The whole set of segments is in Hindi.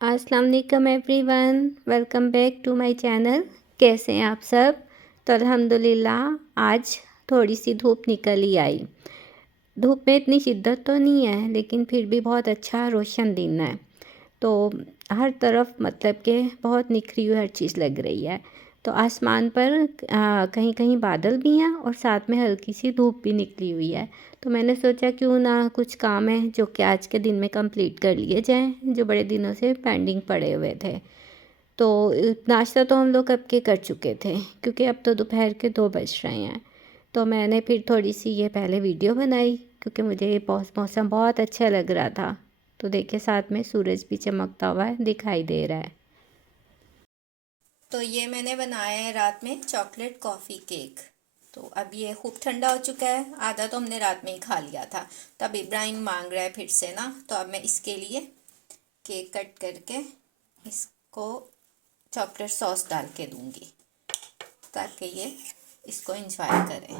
अस्सलाम वालेकुम everyone, welcome back to my channel. कैसे हैं आप सब? तो अल्हम्दुलिल्लाह आज थोड़ी सी धूप निकल ही आई। धूप में इतनी शिद्दत तो नहीं है, लेकिन फिर भी बहुत अच्छा रोशन दिन है। तो हर तरफ मतलब कि बहुत निखरी हुई हर चीज़ लग रही है। तो आसमान पर कहीं कहीं बादल भी हैं और साथ में हल्की सी धूप भी निकली हुई है। तो मैंने सोचा क्यों ना कुछ काम है जो कि आज के दिन में कंप्लीट कर लिए जाएं, जो बड़े दिनों से पेंडिंग पड़े हुए थे। तो नाश्ता तो हम लोग कब के कर चुके थे, क्योंकि अब तो दोपहर के 2 बज रहे हैं। तो मैंने फिर थोड़ी सी ये पहले वीडियो बनाई, क्योंकि मुझे ये मौसम बहुत अच्छा लग रहा था। तो देखिए साथ में सूरज भी चमकता हुआ है दिखाई दे रहा है। तो ये मैंने बनाया है रात में चॉकलेट कॉफ़ी केक। तो अब ये खूब ठंडा हो चुका है, आधा तो हमने रात में ही खा लिया था। तो अब इब्राहिम मांग रहा है फिर से ना, तो अब मैं इसके लिए केक कट करके इसको चॉकलेट सॉस डाल के दूंगी, ताकि ये इसको इंजॉय करें।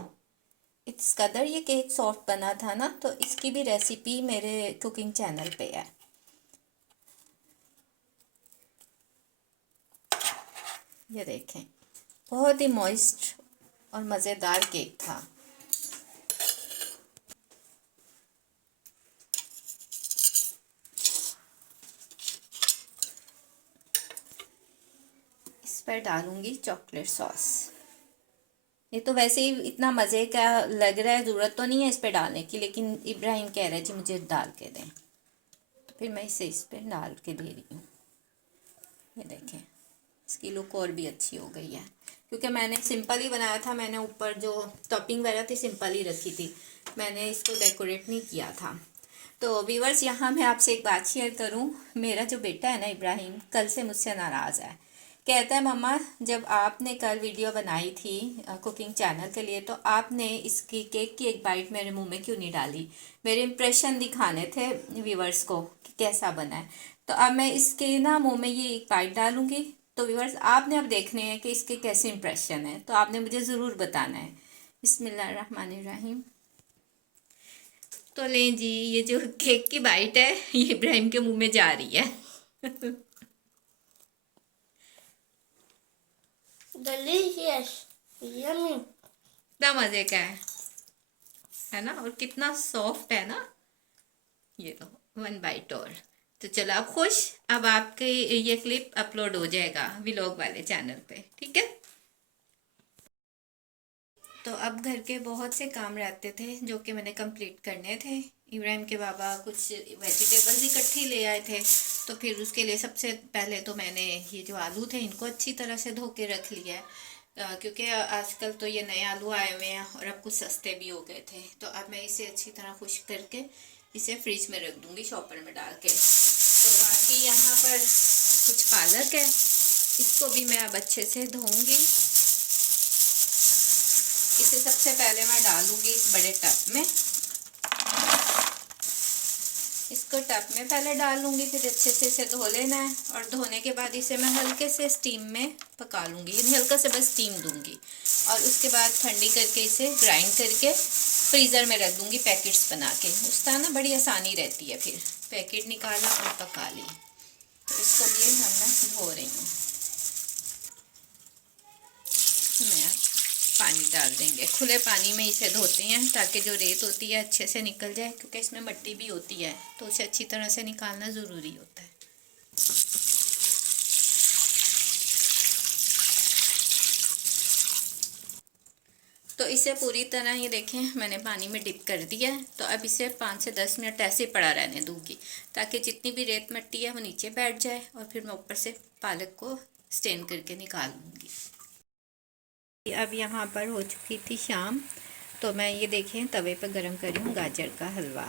इस कदर ये केक सॉफ्ट बना था ना, तो इसकी भी रेसिपी मेरे कुकिंग चैनल पे है। ये देखें, बहुत ही मॉइस्ट और मज़ेदार केक था। इस पर डालूंगी चॉकलेट सॉस। ये तो वैसे ही इतना मज़े का लग रहा है, ज़रूरत तो नहीं है इस पर डालने की, लेकिन इब्राहिम कह रहा है जी मुझे डाल के दें, तो फिर मैं इसे इस पर डाल के दे रही हूँ। ये देखें, इसकी लुक और भी अच्छी हो गई है, क्योंकि मैंने सिंपल ही बनाया था। मैंने ऊपर जो टॉपिंग वगैरह थी सिंपल ही रखी थी, मैंने इसको डेकोरेट नहीं किया था। तो व्यूवर्स, यहाँ मैं आपसे एक बात शेयर करूँ। मेरा जो बेटा है ना इब्राहिम, कल से मुझसे नाराज़ है। कहता है मम्मा, जब आपने कल वीडियो बनाई थी कुकिंग चैनल के लिए, तो आपने इसकी केक की एक बाइट मेरे मुंह में क्यों नहीं डाली? मेरे इम्प्रेशन दिखाने थे व्यूवर्स को कि कैसा बना है। तो अब मैं इसके ना मुंह में ये एक बाइट डालूंगी। तो व्यूवर्स, आपने अब देखने हैं कि इसके कैसे इम्प्रेशन है, तो आपने मुझे ज़रूर बताना है। बिस्मिल्लाहिर्रहमानिर्रहीम। तो लें जी, ये जो केक की बाइट है ये इब्राहिम के मुंह में जा रही है। Delicious, yummy. कितना मजे का है ना, और कितना सॉफ्ट है ना। ये लो, वन बाइट और। तो चलो आप खुश। अब आपके ये क्लिप अपलोड हो जाएगा व्लॉग वाले चैनल पे, ठीक है। तो अब घर के बहुत से काम रहते थे जो कि मैंने कंप्लीट करने थे। इब्राहिम के बाबा कुछ वेजिटेबल्स इकट्ठी ले आए थे, तो फिर उसके लिए सबसे पहले तो मैंने ये जो आलू थे इनको अच्छी तरह से धो के रख लिया है। क्योंकि आजकल तो ये नए आलू आए हुए हैं और अब कुछ सस्ते भी हो गए थे। तो अब मैं इसे अच्छी तरह खुश्क करके इसे फ्रिज में रख दूंगी शॉपर में डाल के। तो बाकी यहाँ पर कुछ पालक है, इसको भी मैं अब अच्छे से धोऊंगी। इसे सबसे पहले मैं डालूंगी इस बड़े टब में। इसको टब में पहले डालूंगी, फिर अच्छे से इसे धो लेना है। और धोने के बाद इसे मैं हल्के से स्टीम में पका लूँगी, यानी हल्का से बस स्टीम दूंगी। और उसके बाद ठंडी करके इसे ग्राइंड करके फ्रीज़र में रख दूंगी पैकेट्स बना के। उस तरह ना बड़ी आसानी रहती है, फिर पैकेट निकाला और पका ली। तो इसको भी मैं धो रही हूँ। मैं पानी डाल देंगे, खुले पानी में इसे धोते हैं ताकि जो रेत होती है अच्छे से निकल जाए, क्योंकि इसमें मिट्टी भी होती है, तो उसे अच्छी तरह से निकालना ज़रूरी होता है। तो इसे पूरी तरह ये देखें मैंने पानी में डिप कर दिया है। तो अब इसे 5 से 10 मिनट ऐसे पड़ा रहने दूंगी, ताकि जितनी भी रेत मिट्टी है वो नीचे बैठ जाए, और फिर मैं ऊपर से पालक को स्टेन करके निकाल लूँगी। अब यहाँ पर हो चुकी थी शाम, तो मैं ये देखें तवे पर गरम कर रही हूँ गाजर का हलवा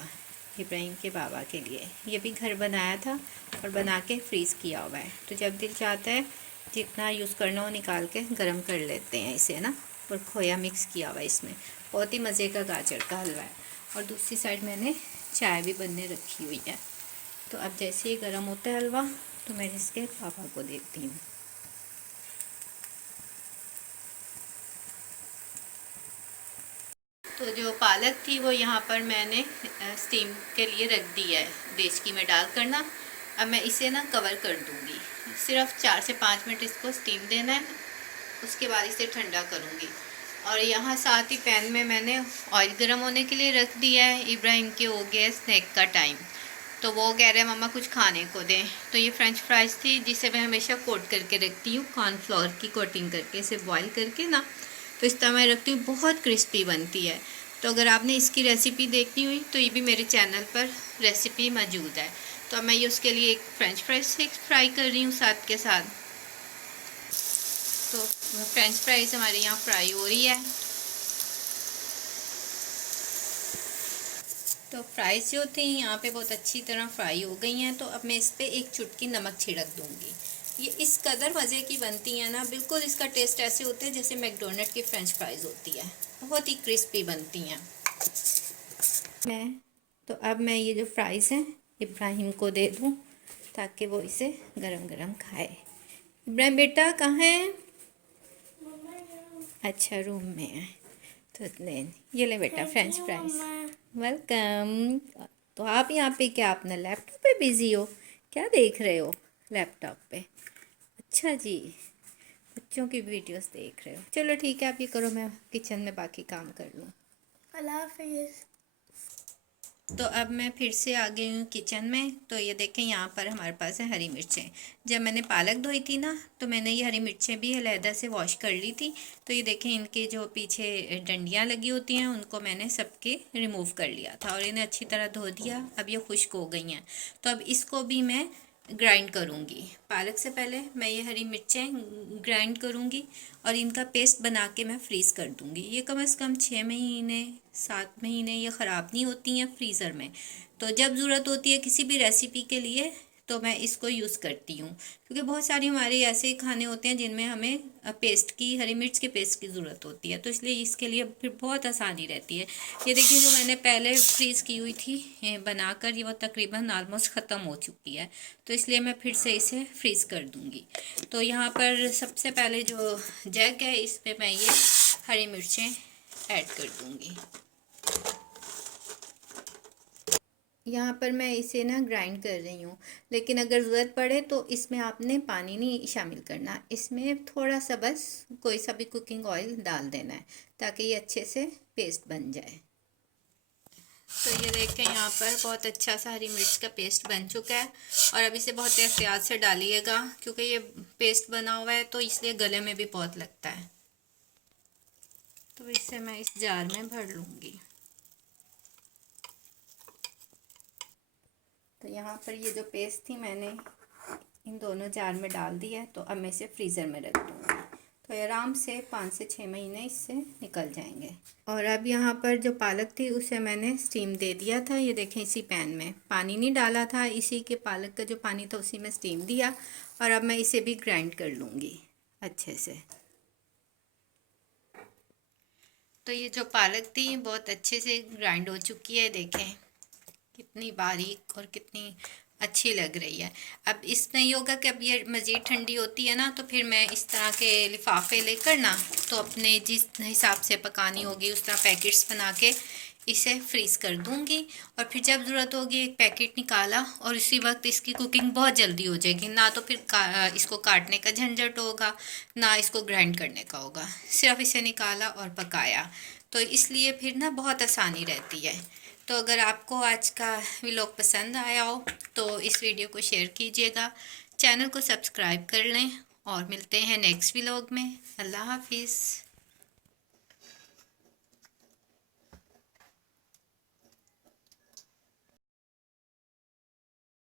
इब्राहिम के बाबा के लिए। ये भी घर बनाया था और बना के फ्रीज़ किया हुआ है। तो जब दिल चाहता है जितना यूज़ करना हो निकाल के गरम कर लेते हैं इसे ना। और खोया मिक्स किया हुआ है इसमें, बहुत ही मज़े का गाजर का हलवा है। और दूसरी साइड मैंने चाय भी बनने रखी हुई है। तो अब जैसे ही गर्म होता है हलवा, तो मैं इसके पापा को देती हूँ। तो जो पालक थी वो यहाँ पर मैंने स्टीम के लिए रख दी है डेचकी में डाल कर ना। अब मैं इसे ना कवर कर दूंगी, सिर्फ 4 से 5 मिनट इसको स्टीम देना है, उसके बाद इसे ठंडा करूंगी। और यहाँ साथ ही पैन में मैंने ऑयल गर्म होने के लिए रख दिया है। इब्राहिम के हो गया स्नैक का टाइम, तो वो कह रहे हैं मम्मा कुछ खाने को दें। तो ये फ्रेंच फ्राइज़ थी जिसे मैं हमेशा कोट करके रखती हूँ, कॉर्नफ्लोर की कोटिंग करके, इसे बॉईल करके ना, तो इस तरह मैं रखती हूँ, बहुत क्रिस्पी बनती है। तो अगर आपने इसकी रेसिपी देखनी हुई तो ये भी मेरे चैनल पर रेसिपी मौजूद है। तो अब मैं ये उसके लिए एक फ्रेंच फ्राइज फ्राई कर रही हूँ साथ के साथ। तो फ्रेंच फ्राइज हमारे यहाँ फ्राई हो रही है। तो फ्राइज़ जो थी यहाँ पे बहुत अच्छी तरह फ्राई हो गई हैं। तो अब मैं इस पर एक चुटकी नमक छिड़क दूँगी। ये इस कदर मज़े की बनती हैं ना, बिल्कुल इसका टेस्ट ऐसे होते हैं जैसे मैकडोनल्ड की फ़्रेंच फ्राइज़ होती है, बहुत ही क्रिस्पी बनती हैं। तो अब मैं ये जो फ्राइज़ हैं इब्राहिम को दे दूँ ताकि वो इसे गरम गरम खाए। इब्राहिम बेटा कहाँ है? अच्छा, रूम में है। तो ये ले बेटा फ्रेंच फ्राइज, वेलकम। तो आप यहाँ पे क्या अपना लैपटॉप पे बिजी हो? क्या देख रहे हो लैपटॉप पे? अच्छा जी, बच्चों की वीडियोस देख रहे हो। चलो ठीक है, आप ये करो, मैं किचन में बाकी काम कर लूँ। अल्लाह हाफिज़। तो अब मैं फिर से आ गई हूँ किचन में। तो ये देखें यहाँ पर हमारे पास है हरी मिर्चें। जब मैंने पालक धोई थी ना, तो मैंने ये हरी मिर्चें भी अलहदा से वॉश कर ली थी। तो ये देखें इनके जो पीछे डंडियाँ लगी होती हैं उनको मैंने सबके रिमूव कर लिया था और इन्हें अच्छी तरह धो दिया। अब ये खुश्क हो गई हैं। तो अब इसको भी मैं ग्राइंड करूँगी। पालक से पहले मैं ये हरी मिर्चें ग्राइंड करूँगी और इनका पेस्ट बना के मैं फ्रीज़ कर दूँगी। ये कम से कम 6 महीने 7 महीने ये ख़राब नहीं होती हैं फ्रीज़र में। तो जब ज़रूरत होती है किसी भी रेसिपी के लिए तो मैं इसको यूज़ करती हूँ, क्योंकि बहुत सारी हमारे ऐसे खाने होते हैं जिनमें हमें पेस्ट की, हरी मिर्च के पेस्ट की ज़रूरत होती है, तो इसलिए इसके लिए फिर बहुत आसानी रहती है। ये देखिए जो मैंने पहले फ्रीज़ की हुई थी बनाकर, ये वो तकरीबन ऑलमोस्ट ख़त्म हो चुकी है, तो इसलिए मैं फिर से इसे फ्रीज़ कर दूँगी। तो यहाँ पर सबसे पहले जो जग है इस पर मैं ये हरी मिर्चें ऐड कर दूँगी। यहाँ पर मैं इसे ना ग्राइंड कर रही हूँ, लेकिन अगर ज़रूरत पड़े तो इसमें आपने पानी नहीं शामिल करना, इसमें थोड़ा सा बस कोई सा भी कुकिंग ऑयल डाल देना है ताकि ये अच्छे से पेस्ट बन जाए। तो ये देखें यहाँ पर बहुत अच्छा सा हरी मिर्च का पेस्ट बन चुका है और अब इसे बहुत एहतियात से डालिएगा क्योंकि ये पेस्ट बना हुआ है तो इसलिए गले में भी बहुत लगता है। तो इसे मैं इस जार में भर लूँगी। तो यहाँ पर ये जो पेस्ट थी मैंने इन दोनों जार में डाल दिया है। तो अब मैं इसे फ्रीज़र में रख दूँगी, तो आराम से 5 से 6 महीने इससे निकल जाएंगे। और अब यहाँ पर जो पालक थी उसे मैंने स्टीम दे दिया था। ये देखें इसी पैन में पानी नहीं डाला था, इसी के पालक का जो पानी था उसी में स्टीम दिया। और अब मैं इसे भी ग्राइंड कर लूँगी अच्छे से। तो ये जो पालक थी बहुत अच्छे से ग्राइंड हो चुकी है, देखें कितनी बारीक और कितनी अच्छी लग रही है। अब इस नहीं होगा कि अब ये मज़ीद ठंडी होती है ना तो फिर मैं इस तरह के लिफाफे लेकर ना, तो अपने जिस हिसाब से पकानी होगी उस तरह पैकेट्स बना के इसे फ्रीज़ कर दूंगी। और फिर जब ज़रूरत होगी एक पैकेट निकाला और इसी वक्त इसकी कुकिंग बहुत जल्दी हो जाएगी। ना तो फिर इसको काटने का झंझट होगा, ना इसको ग्राइंड करने का होगा, सिर्फ इसे निकाला और पकाया। तो इसलिए फिर ना बहुत आसानी रहती है। तो अगर आपको आज का व्लॉग पसंद आया हो तो इस वीडियो को शेयर कीजिएगा, चैनल को सब्सक्राइब कर लें और मिलते हैं नेक्स्ट व्लॉग में। अल्लाह हाफिज़।